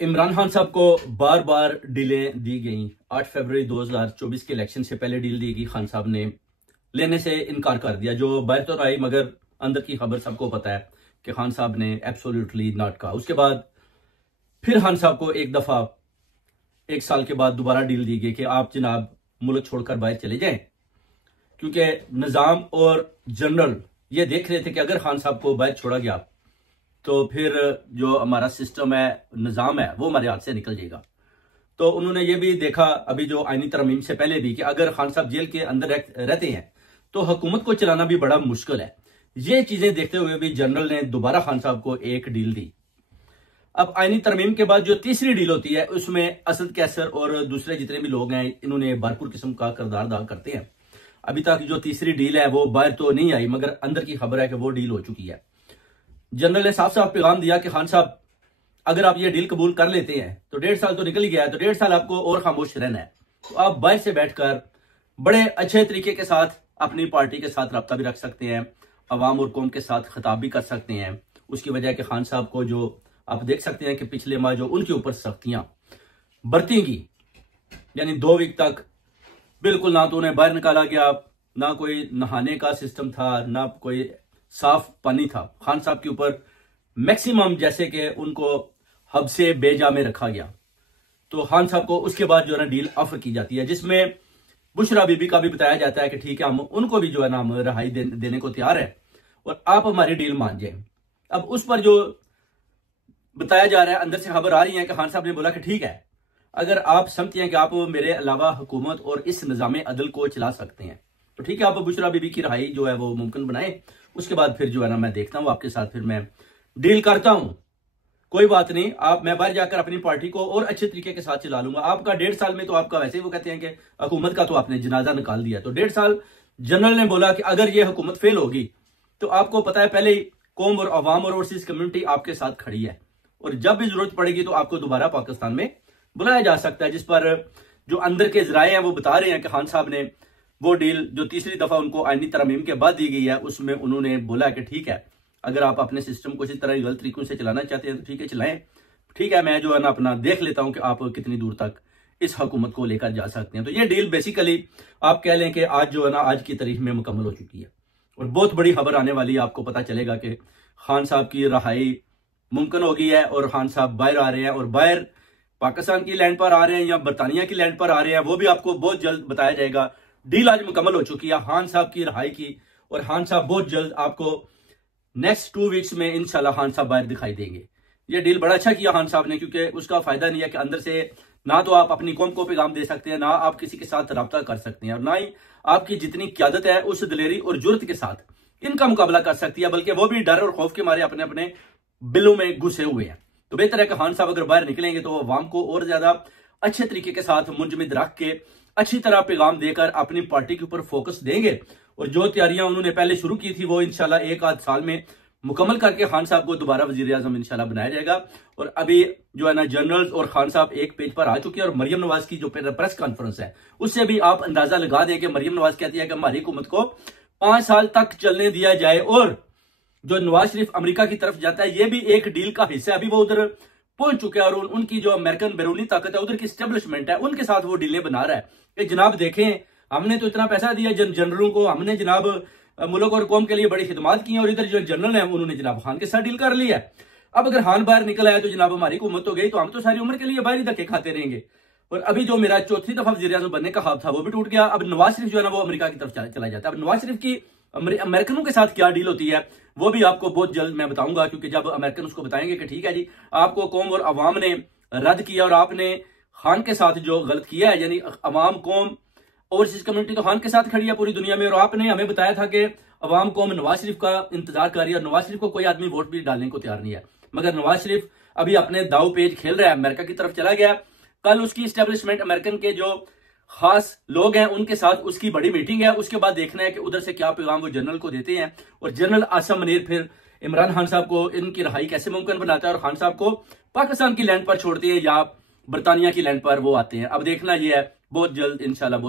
इमरान खान साहब को बार बार डीलें दी गई। 8 फरवरी 2024 के इलेक्शन से पहले डील दी गई, खान साहब ने लेने से इनकार कर दिया, जो बाहर तो आई मगर अंदर की खबर सबको पता है कि खान साहब ने एब्सोल्युटली नॉट कहा। उसके बाद फिर खान साहब को एक दफा 1 साल के बाद दोबारा डील दी गई कि आप जनाब मुल्क छोड़कर बाहर चले जाएं, क्योंकि निजाम और जनरल ये देख रहे थे कि अगर खान साहब को बाहर छोड़ा गया तो फिर जो हमारा सिस्टम है, निजाम है, वो हमारे हाथ से निकल जाएगा। तो उन्होंने ये भी देखा अभी जो आईनी तरमीम से पहले भी कि अगर खान साहब जेल के अंदर रहते हैं तो हुकूमत को चलाना भी बड़ा मुश्किल है। ये चीजें देखते हुए भी जनरल ने दोबारा खान साहब को एक डील दी। अब आईनी तरमीम के बाद जो तीसरी डील होती है उसमें असद कैसर और दूसरे जितने भी लोग हैं इन्होंने भरपूर किस्म का किरदार अदा करते हैं। अभी तक जो तीसरी डील है वो बाहर तो नहीं आई मगर अंदर की खबर है कि वो डील हो चुकी है। जनरल ने साफ साफ पैगाम दिया कि खान साहब अगर आप ये डील कबूल कर लेते हैं तो 1.5 साल तो निकल ही गया है, तो 1.5 साल आपको और खामोश रहना है। तो आप बाहर से बैठकर बड़े अच्छे तरीके के साथ अपनी पार्टी के साथ रब्ता भी रख सकते हैं, अवाम और कौम के साथ खिताब भी कर सकते हैं। उसकी वजह कि खान साहब को जो आप देख सकते हैं कि पिछले माह जो उनके ऊपर सख्तियां बरती गई, यानी 2 वीक तक बिल्कुल ना तो उन्हें बाहर निकाला गया, ना कोई नहाने का सिस्टम था, ना कोई साफ पानी था। खान साहब के ऊपर मैक्सिमम जैसे कि उनको हब से बेजा में रखा गया। तो खान साहब को उसके बाद जो है ना डील ऑफर की जाती है, जिसमें बुशरा बीबी का भी बताया जाता है कि ठीक है हम उनको भी जो है ना हम रिहाई देने को तैयार है और आप हमारी डील मान जाए। अब उस पर जो बताया जा रहा है, अंदर से खबर आ रही है कि खान साहब ने बोला कि ठीक है अगर आप समझते हैं कि आप मेरे अलावा हुकूमत और इस निजाम अदल को चला सकते हैं तो ठीक है आप बुशरा बीबी की रिहाई जो है वो मुमकिन बनाए। उसके बाद फिर जो है ना मैं देखता हूं आपके साथ, फिर मैं डील करता हूं, कोई बात नहीं, आप मैं बाहर जाकर अपनी पार्टी को और अच्छे तरीके के साथ चला लूंगा। आपका 1.5 साल में तो आपका वैसे ही वो कहते हैं कि हुकूमत का तो आपने जनाजा निकाल दिया। तो 1.5 साल जनरल ने बोला कि अगर ये हुकूमत फेल होगी तो आपको पता है पहले ही कौम और अवाम और ओवरसीज कम्युनिटी आपके साथ खड़ी है और जब भी जरूरत पड़ेगी तो आपको दोबारा पाकिस्तान में बुलाया जा सकता है। जिस पर जो अंदर के जराए हैं वो बता रहे हैं कि खान साहब ने वो डील जो तीसरी दफा उनको आईनी तरमीम के बाद दी गई है उसमें उन्होंने बोला कि ठीक है अगर आप अपने सिस्टम को इसी तरह गलत तरीकों से चलाना चाहते हैं तो ठीक है चलाएं, ठीक है मैं जो है ना अपना देख लेता हूं कि आप कितनी दूर तक इस हुकूमत को लेकर जा सकते हैं। तो ये डील बेसिकली आप कह लें कि आज जो है ना आज की तारीख में मुकम्मल हो चुकी है और बहुत बड़ी खबर आने वाली है। आपको पता चलेगा कि खान साहब की रिहाई मुमकिन हो गई है और खान साहब बाहर आ रहे हैं और बाहर पाकिस्तान की लैंड पर आ रहे हैं या बरतानिया की लैंड पर आ रहे हैं, वो भी आपको बहुत जल्द बताया जाएगा। डील आज मुकम्मल हो चुकी है खान साहब की रिहाई की और खान साहब बहुत जल्द आपको नेक्स्ट 2 वीक्स में इंशाल्लाह खान साहब बाहर दिखाई देंगे। ये डील बड़ा अच्छा किया खान साहब ने, क्योंकि उसका फायदा नहीं है कि अंदर से ना तो आप अपनी कौम को पैगाम दे सकते हैं, ना आप किसी के साथ रब्ता कर सकते हैं और ना ही आपकी जितनी क्यादत है उस दिलेरी और जुर्रत के साथ इनका मुकाबला कर सकती है, बल्कि वो भी डर और खौफ के मारे अपने अपने बिलों में घुसे हुए हैं। तो बेहतर है कि खान साहब अगर बाहर निकलेंगे तो अवाम को और ज्यादा अच्छे तरीके के साथ मुंजमद रख के अच्छी तरह पैगाम देकर अपनी पार्टी के ऊपर फोकस देंगे और जो तैयारियां उन्होंने पहले शुरू की थी वो इंशाल्लाह 1 आध साल में मुकम्मल करके खान साहब को दोबारा वजीर आजम इंशाल्लाह बनाया जाएगा। और अभी जो है ना जनरल्स और खान साहब एक पेज पर आ चुके हैं और मरियम नवाज की जो प्रेस कॉन्फ्रेंस है उससे भी आप अंदाजा लगा दें कि मरियम नवाज कहती है कि हमारी हुकूमत को 5 साल तक चलने दिया जाए और जो नवाज शरीफ अमेरिका की तरफ जाता है ये भी एक डील का हिस्सा है। अभी वो उधर पहुंच चुके हैं और उनकी जो अमेरिकन बैरूनी ताकत है उधर की स्टेब्लिशमेंट है उनके साथ वो डीलें बना रहा है कि जनाब देखें हमने तो इतना पैसा दिया जनरलों को, हमने जनाब मुल्क और कौम के लिए बड़ी खिदमत की है और इधर जो जनरल है उन्होंने जनाब खान के साथ डील कर ली है। अब अगर खान बाहर निकल आया तो जनाब हमारी हुकूमत हो गई तो हम तो सारी उम्र के लिए बाहर ही धक्के खाते रहेंगे। और अभी जो मेरा चौथी दफा वजीर आजम बनने का ख्वाब था वो भी टूट गया। अब नवाज शरीफ जो है ना वो अमेरिका की तरफ चला जाता है। अब नवाज शरीफ की अमेरिकनों के साथ क्या डील होती है वो भी आपको बहुत जल्द मैं बताऊंगा, क्योंकि जब अमेरिकन उसको बताएंगे कि ठीक है जी आपको कौम और अवाम ने रद्द किया और आपने खान के साथ जो गलत किया है, यानी अवाम कौम ओवरसीज कम्युनिटी तो खान के साथ खड़ी है पूरी दुनिया में, और आपने हमें बताया था कि अवाम कौम नवाज शरीफ का इंतजार कर रही है और नवाज शरीफ को कोई आदमी वोट भी डालने को तैयार नहीं है। मगर नवाज शरीफ अभी अपने दाव पेज खेल रहा है, अमेरिका की तरफ चला गया। कल उसकी स्टैब्लिशमेंट अमेरिकन के जो खास लोग हैं उनके साथ उसकी बड़ी मीटिंग है। उसके बाद देखना है कि उधर से क्या पैगाम वो जनरल को देते हैं और जनरल आसम मनीर फिर इमरान खान साहब को इनकी रिहाई कैसे मुमकिन बनाता है और खान साहब को पाकिस्तान की लैंड पर छोड़ते हैं या बरतानिया की लैंड पर वो आते हैं। अब देखना यह है बहुत जल्द इंशाल्लाह।